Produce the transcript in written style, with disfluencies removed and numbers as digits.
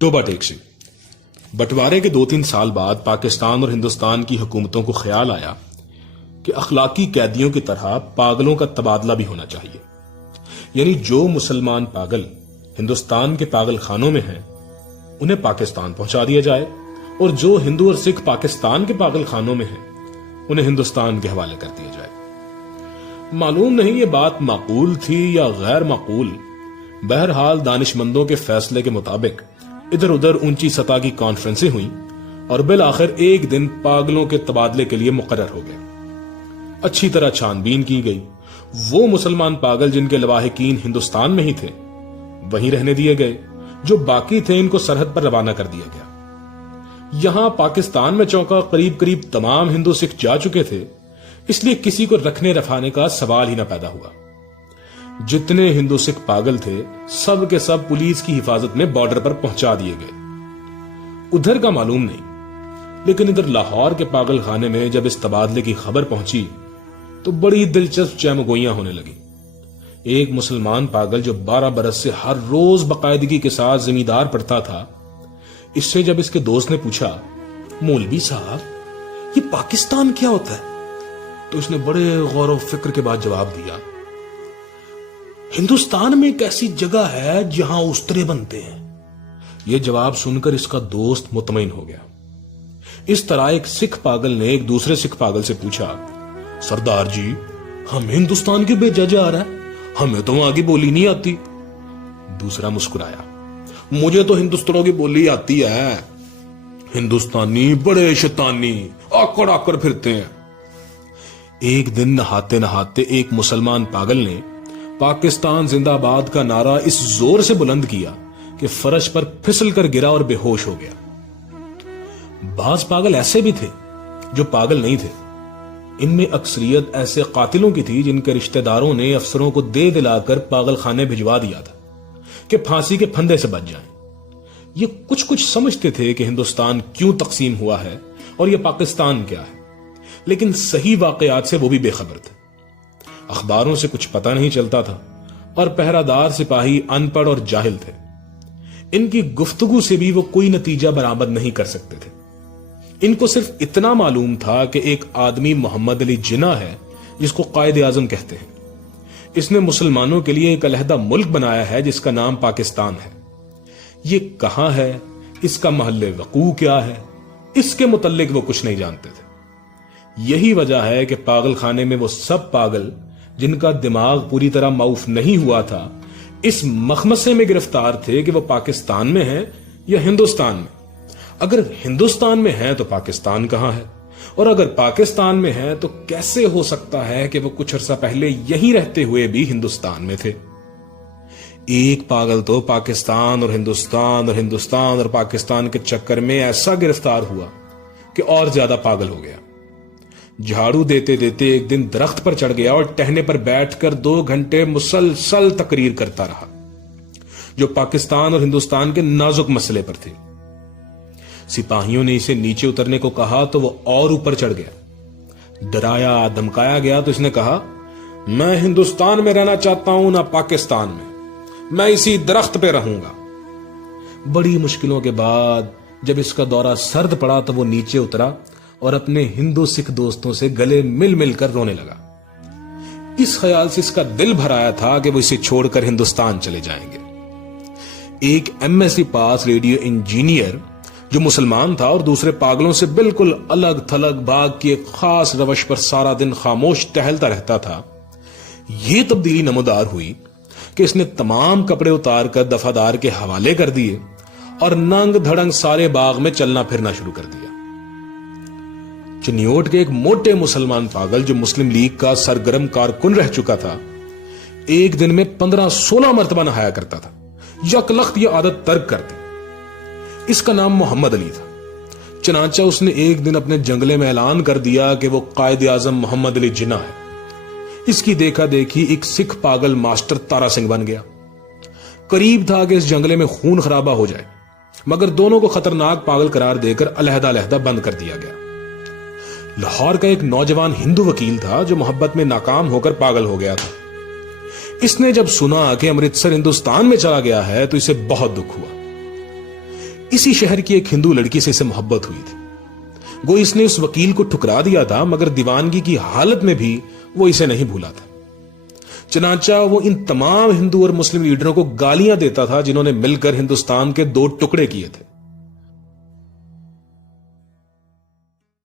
Toba taxi. बंटवारे के 2-3 साल बाद पाकिस्तान और हिंदुस्तान की हुकूमतों को ख्याल आया कि अखलाकी कैदियों की तरह पागलों का तबादला भी होना चाहिए। यानी जो मुसलमान पागल हिंदुस्तान के पागल खानों में हैं, उन्हें पाकिस्तान पहुंचा दिया जाए, और जो हिंदू और सिख पाकिस्तान के पागल खानों में हैं, उन्हें हिंदुस्तान के हवाले कर दिया जाए। मालूम नहीं ये बात माकूल थी या गैर माकूल। बहरहाल दानिशमंदों के फैसले के मुताबिक इधर उधर ऊंची सतह की कॉन्फ्रेंसें हुई और बिल आखिर एक दिन पागलों के तबादले के लिए मुकर्रर हो गए। अच्छी तरह छानबीन की गई। वो मुसलमान पागल जिनके लवाहिकीन हिंदुस्तान में ही थे वहीं रहने दिए गए, जो बाकी थे इनको सरहद पर रवाना कर दिया गया। यहां पाकिस्तान में चौका करीब करीब तमाम हिंदू सिख जा चुके थे, इसलिए किसी को रखने रखाने का सवाल ही ना पैदा हुआ। जितने हिंदू सिख पागल थे सब के सब पुलिस की हिफाजत में बॉर्डर पर पहुंचा दिए गए। उधर का मालूम नहीं, लेकिन इधर लाहौर के पागल खाने में जब इस तबादले की खबर पहुंची तो बड़ी दिलचस्प चहमगोइयां होने लगी। एक मुसलमान पागल जो 12 बरस से हर रोज बाकायदगी के साथ जिम्मेदार पढ़ता था, इससे जब इसके दोस्त ने पूछा, मौलवी साहब ये पाकिस्तान क्या होता है, तो उसने बड़े गौर व फिक्र के बाद जवाब दिया, हिंदुस्तान में एक ऐसी जगह है जहां उस्तरे बनते हैं। यह जवाब सुनकर इसका दोस्त मुतमईन हो गया। इस तरह एक सिख पागल ने एक दूसरे सिख पागल से पूछा, सरदार जी हम हिंदुस्तान क्यों भेजा जा रहा है, हमें तो वहां की बोली नहीं आती। दूसरा मुस्कुराया, मुझे तो हिंदुस्तानों की बोली आती है, हिंदुस्तानी बड़े शैतानी आकड़ आकड़ फिरते हैं। एक दिन नहाते नहाते एक मुसलमान पागल ने पाकिस्तान जिंदाबाद का नारा इस जोर से बुलंद किया कि फर्श पर फिसल कर गिरा और बेहोश हो गया। बाज पागल ऐसे भी थे जो पागल नहीं थे। इनमें अक्सरियत ऐसे कातिलों की थी जिनके रिश्तेदारों ने अफसरों को दे दिलाकर पागल खाने भिजवा दिया था कि फांसी के फंदे से बच जाएं। ये कुछ कुछ समझते थे कि हिंदुस्तान क्यों तकसीम हुआ है और यह पाकिस्तान क्या है, लेकिन सही वाकयात से वो भी बेखबर थे। अखबारों से कुछ पता नहीं चलता था और पहरादार सिपाही अनपढ़ और जाहिल थे। इनकी गुफ्तगू से भी वो कोई नतीजा बरामद नहीं कर सकते थे। इनको सिर्फ इतना मालूम था कि एक आदमी मोहम्मद अली जिन्ना है जिसको कायद आजम कहते हैं। इसने मुसलमानों के लिए एक अलहदा मुल्क बनाया है जिसका नाम पाकिस्तान है। ये कहां है, इसका महल्ले वकू क्या है, इसके मुतल्लिक वो कुछ नहीं जानते थे। यही वजह है कि पागल खाने में वो सब पागल जिनका दिमाग पूरी तरह माउफ नहीं हुआ था इस मखमसे में गिरफ्तार थे कि वो पाकिस्तान में है या हिंदुस्तान में। अगर हिंदुस्तान में है तो पाकिस्तान कहां है, और अगर पाकिस्तान में है तो कैसे हो सकता है कि वो कुछ अरसा पहले यहीं रहते हुए भी हिंदुस्तान में थे। एक पागल तो पाकिस्तान और हिंदुस्तान और पाकिस्तान के चक्कर में ऐसा गिरफ्तार हुआ कि और ज्यादा पागल हो गया। झाड़ू देते देते एक दिन दरख्त पर चढ़ गया और टहने पर बैठकर 2 घंटे मुसलसल तकरीर करता रहा, जो पाकिस्तान और हिंदुस्तान के नाजुक मसले पर थी। सिपाहियों ने इसे नीचे उतरने को कहा तो वो और ऊपर चढ़ गया। डराया धमकाया गया तो इसने कहा, मैं हिंदुस्तान में रहना चाहता हूं ना पाकिस्तान में, मैं इसी दरख्त पे रहूंगा। बड़ी मुश्किलों के बाद जब इसका दौरा सर्द पड़ा तो वो नीचे उतरा और अपने हिंदू सिख दोस्तों से गले मिल मिलकर रोने लगा। इस ख्याल से इसका दिल भर आया था कि वो इसे छोड़कर हिंदुस्तान चले जाएंगे। एक एमएससी पास रेडियो इंजीनियर जो मुसलमान था और दूसरे पागलों से बिल्कुल अलग थलग भाग की एक खास रवश पर सारा दिन खामोश टहलता रहता था, यह तब्दीली नमूदार हुई कि इसने तमाम कपड़े उतार कर दफादार के हवाले कर दिए और नंग धड़ंग सारे बाग में चलना फिरना शुरू कर दिया। चिन्योट के एक मोटे मुसलमान पागल जो मुस्लिम लीग का सरगर्म कारकुन रह चुका था, एक दिन में 15-16 मरतबा नहाया करता था। यकलख्त यह आदत तर्क कर दी। इसका नाम मोहम्मद अली था। चनाचा उसने एक दिन अपने जंगले में ऐलान कर दिया कि वो कायद आजम मोहम्मद अली जिन्ना है। इसकी देखा देखी एक सिख पागल मास्टर तारा सिंह बन गया। करीब था कि इस जंगले में खून खराबा हो जाए, मगर दोनों को खतरनाक पागल करार देकर अलहदा अलहदा बंद कर दिया गया। लाहौर का एक नौजवान हिंदू वकील था जो मोहब्बत में नाकाम होकर पागल हो गया था। इसने जब सुना कि अमृतसर हिंदुस्तान में चला गया है तो इसे बहुत दुख हुआ। इसी शहर की एक हिंदू लड़की से इसे मोहब्बत हुई थी। गो इसने उस वकील को ठुकरा दिया था, मगर दीवानगी की हालत में भी वो इसे नहीं भूला था। चनाचा वो इन तमाम हिंदू और मुस्लिम लीडरों को गालियां देता था जिन्होंने मिलकर हिंदुस्तान के 2 टुकड़े किए थे।